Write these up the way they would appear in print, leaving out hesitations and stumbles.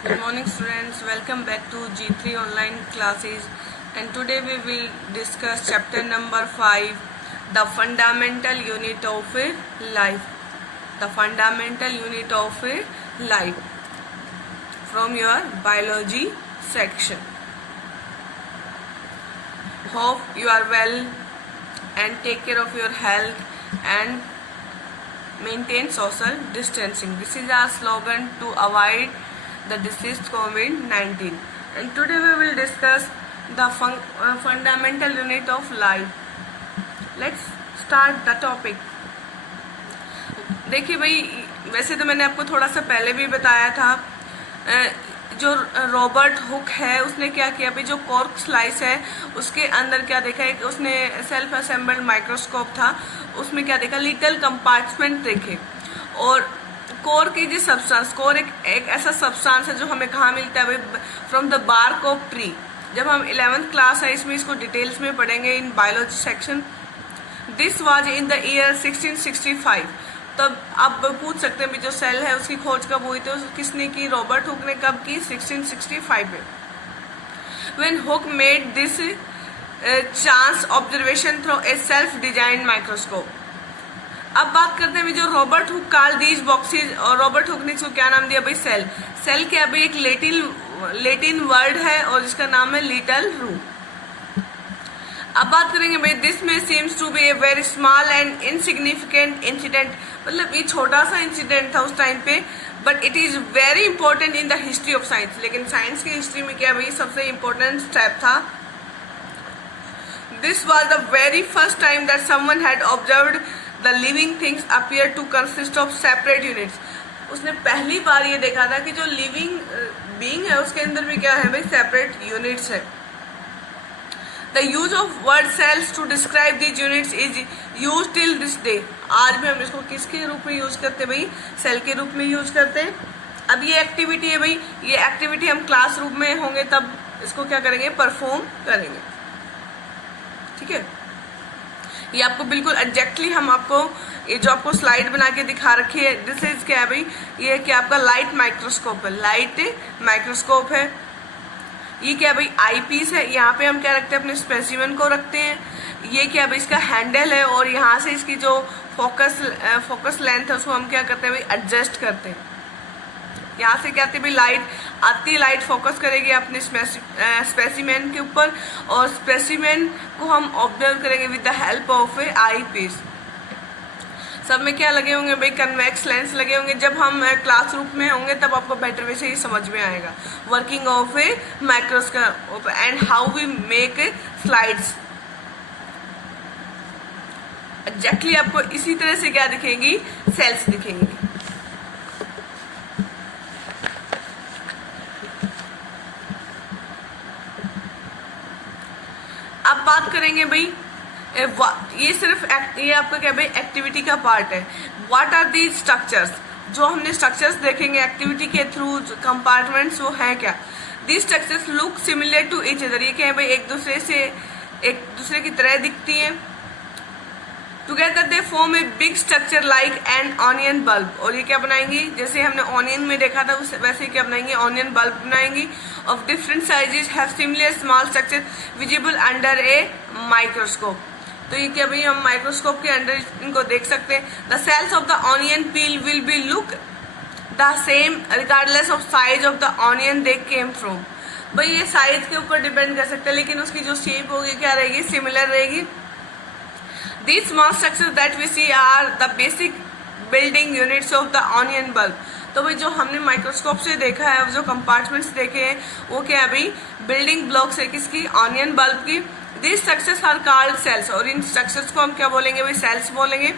Good morning students, welcome back to G3 online classes, and today we will discuss chapter number 5, the fundamental unit of life. The fundamental unit of life from your biology section. Hope you are well and take care of your health and maintain social distancing. This is our slogan to avoid the disease COVID-19, and today we will discuss the fundamental unit of life. Let's start the topic. देखिए भाई, वैसे तो मैंने आपको थोड़ा सा पहले भी बताया था, जो रॉबर्ट हुक है उसने क्या किया भाई, जो कॉर्क स्लाइस है उसके अंदर क्या देखा है, उसने सेल्फ असेंबल्ड माइक्रोस्कोप था, उसमें क्या देखा, लिटिल कंपार्टमेंट देखे। और कोर की जो सब्सटेंस, कोर एक ऐसा सब्सटेंस है जो हमें कहाँ मिलता है भाई, from the bark of tree. जब हम 11th क्लास है इसमें इसको डिटेल्स में पढ़ेंगे in biology section. This was in the year 1665। तब आप पूछ सकते हैं जो सेल है उसकी खोज कब हुई थी, किसने की, रॉबर्ट हुक ने कब की, 1665 में। When Hooke made this chance observation through a self design microscope. अब बात करते हैं जो Robert Hooke called these boxes, और रॉबर्ट हुक ने इसको क्या नाम दिया भाई, सेल। सेल क्या भाई, एक लेटिन वर्ड है और जिसका नाम है लिटल रूम। अब बात करेंगे भाई, दिस में seems to be a very small and insignificant incident. मतलब ये छोटा सा इंसिडेंट था उस टाइम पे, but it is very important in the history of science. लेकिन साइंस की हिस्ट्री में क्या भाई सबसे इंपॉर्टेंट स्टेप था। This was the very first time that someone had observed the living things appear to consist of separate units. उसने पहली बार ये देखा था कि जो लिविंग बीइंग है उसके अंदर भी क्या है भाई, सेपरेट यूनिट्स है। The use of word cells to describe these units is use till this day. आज भी हम इसको किसके रूप में यूज करते हैं भाई, सेल के रूप में यूज करते हैं। अब ये एक्टिविटी है भाई, ये एक्टिविटी हम क्लास रूम में होंगे तब इसको क्या करेंगे, परफॉर्म करेंगे। ठीक है, ये आपको बिल्कुल एग्जैक्टली हम आपको ये जो आपको स्लाइड बना के दिखा रखी है, दिस इज क्या है भाई, ये क्या आपका लाइट माइक्रोस्कोप है, लाइट माइक्रोस्कोप है। ये क्या भाई, आई पीस है, यहाँ पे हम क्या रखते हैं, अपने स्पेसिमेन को रखते हैं। ये क्या भाई, इसका हैंडल है और यहाँ से इसकी जो फोकस लेंथ है उसको हम क्या करते हैं भाई, एडजस्ट करते हैं। यहाँ से क्या आती है भाई, लाइट आती, लाइट फोकस करेगी अपने स्पेसिमेन के ऊपर और स्पेसिमेन को हम ऑब्जर्व करेंगे with the help of a eyepiece. सब में क्या लगे होंगे भाई, कन्वेक्स लेंस लगे होंगे। जब हम क्लासरूम में होंगे तब आपको बेटर वे से ही समझ में आएगा working of a microscope and how we make slides. Exactly आपको इसी तरह से क्या दिखेंगी, सेल्स दिखेंगी। अब बात करेंगे भाई, ये सिर्फ ये आपका क्या भाई एक्टिविटी का पार्ट है। व्हाट आर दी स्ट्रक्चर्स, जो हमने स्ट्रक्चर्स देखेंगे एक्टिविटी के थ्रू, कंपार्टमेंट्स वो है क्या। The structures look similar to each other. ये क्या है भाई, एक दूसरे की तरह दिखती है। Together they form a big structure like an onion bulb. और ये क्या बनाएंगी, जैसे हमने ऑनियन में देखा था वैसे ही क्या बनाएंगे, ऑनियन बल्ब बनाएंगी of different sizes have similar small structure visible under a microscope. तो ये क्या भाई, हम माइक्रोस्कोप के अंडर इनको देख सकते हैं। The cells of the onion peel will be look the same regardless of size of the onion they came from. भाई ये साइज के ऊपर डिपेंड कर सकते हैं, लेकिन उसकी जो शेप होगी क्या रहेगी, सिमिलर रहेगी। These small structures that we see are the basic building units of the onion bulb. तो भाई जो हमने माइक्रोस्कोप से देखा है, जो कंपार्टमेंट्स देखे हैं, वो क्या है भाई, बिल्डिंग ब्लॉक्स है किसकी, ऑनियन बल्ब की। These structures are called cells। और इन स्ट्रक्चर्स को हम क्या बोलेंगे भाई, सेल्स बोलेंगे।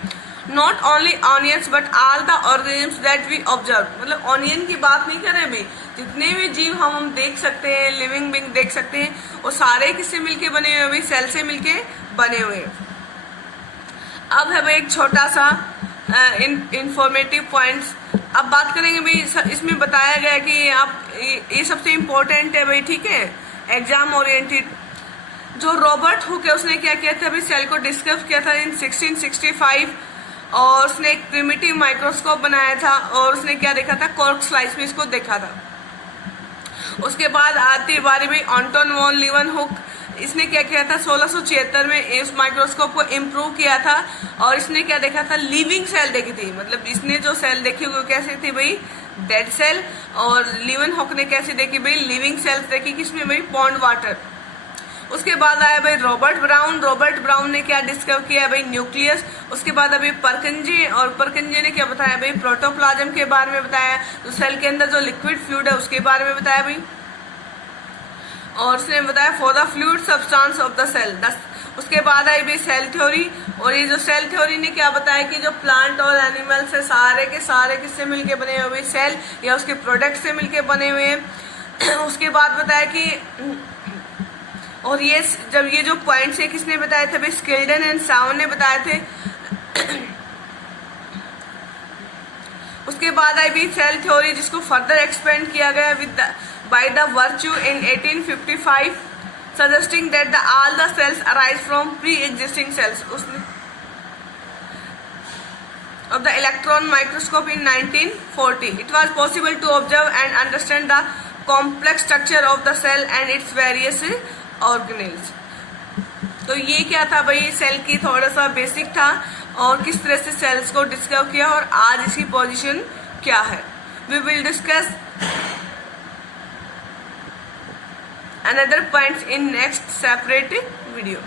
Not only onions but all the organisms that we observe। मतलब ऑनियन की बात नहीं कर रहे भाई, जितने भी जीव हम देख सकते हैं, लिविंग बीइंग देख सकते हैं, वो सारे किससे मिलके बने हुए भाई, सेल से मिलके बने हुए हैं। अब है भाई एक छोटा सा इंफॉर्मेटिव पॉइंट्स। अब बात करेंगे भाई, इसमें बताया गया कि आप ये सबसे इम्पोर्टेंट है भाई, ठीक है, एग्जाम ओरिएंटेड। जो रॉबर्ट हुक है उसने क्या किया था भाई, सेल को डिस्कस किया था इन 1665 और उसने एक प्रिमिटिव माइक्रोस्कोप बनाया था और उसने क्या देखा था, कॉर्क स्लाइस में इसको देखा था। उसके बाद आती है बारी भाई ऑन्टन वॉन लीवनहुक। इसने क्या किया था 1676 में इस माइक्रोस्कोप को इम्प्रूव किया था और इसने क्या देखा था, लिविंग सेल देखी थी। मतलब इसने जो सेल देखी वो कैसे थी भाई, डेड सेल। और लीवनहुक ने कैसे देखी भाई, लिविंग सेल्स देखी, किसमें भाई, पॉन्ड वाटर। उसके बाद आया भाई रॉबर्ट ब्राउन। रॉबर्ट ब्राउन ने क्या डिस्कवर किया भाई, न्यूक्लियस। उसके बाद अभी परकिंजे, और परकिंजे ने क्या बताया भाई, प्रोटोप्लाज्म के बारे में बताया, तो सेल के अंदर जो लिक्विड फ्लूइड है उसके बारे में बताया भाई। और उसने बताया for the fluid substance of the cell. उसके बाद आई भाई सेल थ्योरी। और ये जो सेल थ्योरी ने क्या बताया कि जो प्लांट और एनिमल से सारे के सारे किससे मिलके बने हुए, सेल या उसके प्रोडक्ट से मिलके बने हुए हैं। उसके बाद बताया कि, और ये जब ये जो पॉइंट्स है किसने बताए थे भाई, स्किल्डन एंड साउन ने बताए थे। उसके बाद आई भी सेल थ्योरी, जिसको फर्दर एक्सपेंड किया गया with by the Virchow in 1855, suggesting that all the cells arise from pre existing cells. उसने of the electron microscope in 1940 it was possible to observe and understand the complex structure of the cell and its various organelles। तो ये क्या था भाई, cell की थोड़ा सा basic था और किस तरह से सेल्स को डिस्कवर किया और आज इसकी पोजीशन क्या है। We will discuss another points in next separate video।